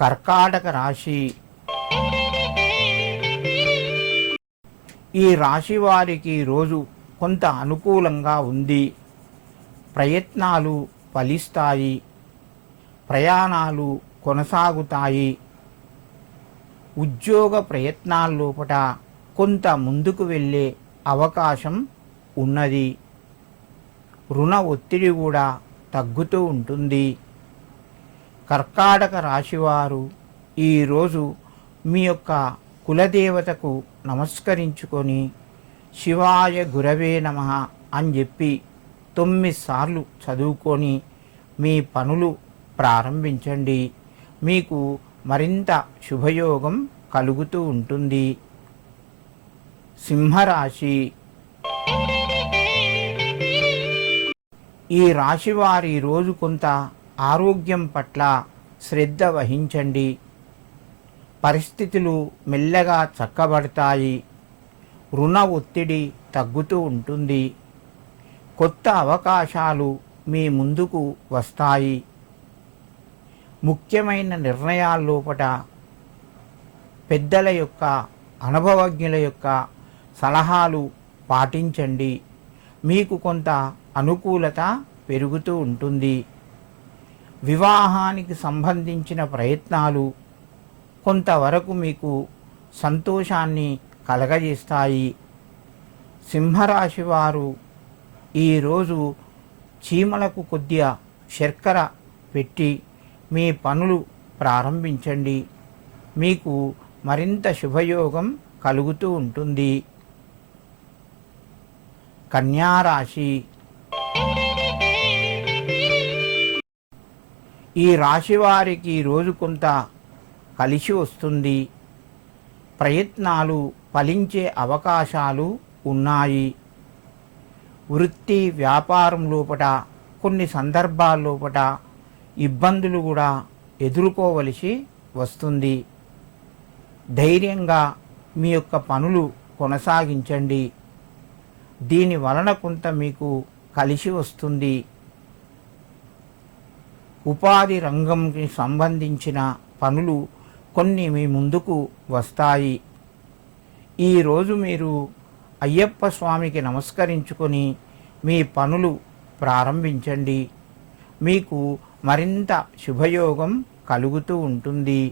కర్కాటక రాశి. ఈ రాశి వారికి రోజు కొంత అనుకూలంగా ఉంది. ప్రయత్నాలు ఫలిస్తాయి. ప్రయాణాలు కొనసాగుతాయి. ఉద్యోగ ప్రయత్నాల్లోపట కొంత ముందుకు వెళ్ళే అవకాశం ఉన్నది. రుణ ఒత్తిడి కూడా తగ్గుతూ ఉంటుంది. కర్కాటక రాశివారు ఈరోజు మీ యొక్క కులదేవతకు నమస్కరించుకొని శివాయ గురవే నమః అని చెప్పి 9 సార్లు చదువుకొని మీ పనులు ప్రారంభించండి. మీకు మరింత శుభయోగం కలుగుతూ ఉంటుంది. సింహరాశి. ఈ రాశి వారి రోజు కొంత ఆరోగ్యం పట్ల శ్రద్ధ వహించండి. పరిస్థితులు మెల్లగా చక్కబడతాయి. రుణ ఒత్తిడి తగ్గుతూ ఉంటుంది. కొత్త అవకాశాలు మీ ముందుకు వస్తాయి. ముఖ్యమైన నిర్ణయాల్లోపట పెద్దల యొక్క అనుభవజ్ఞుల యొక్క సలహాలు పాటించండి. మీకు కొంత అనుకూలత పెరుగుతూ ఉంటుంది. వివాహానికి సంబంధించిన ప్రయత్నాలు కొంతవరకు మీకు సంతోషాన్ని కలగజేస్తాయి. సింహరాశి వారు ఈరోజు చీమలకు కొద్దిగా శర్కర పెట్టి మీ పనులు ప్రారంభించండి. మీకు మరింత శుభయోగం కలుగుతూ ఉంటుంది. కన్యారాశి. ఈ రాశి వారికి రోజు కొంత కలిసి వస్తుంది. ప్రయత్నాలు ఫలించే అవకాశాలు ఉన్నాయి. వృత్తి వ్యాపారం లోపట కొన్ని సందర్భాల్లోపట ఇబ్బందులు కూడా ఎదుర్కోవలసి వస్తుంది. ధైర్యంగా మీ యొక్క పనులు కొనసాగించండి. దీని వలన కొంత మీకు కలిసి వస్తుంది. ఉపాధి రంగంకి సంబంధించిన పనులు కొన్ని మీ ముందుకు వస్తాయి. ఈరోజు మీరు అయ్యప్ప స్వామికి నమస్కరించుకొని మీ పనులు ప్రారంభించండి. మీకు మరింత శుభయోగం కలుగుతూ ఉంటుంది.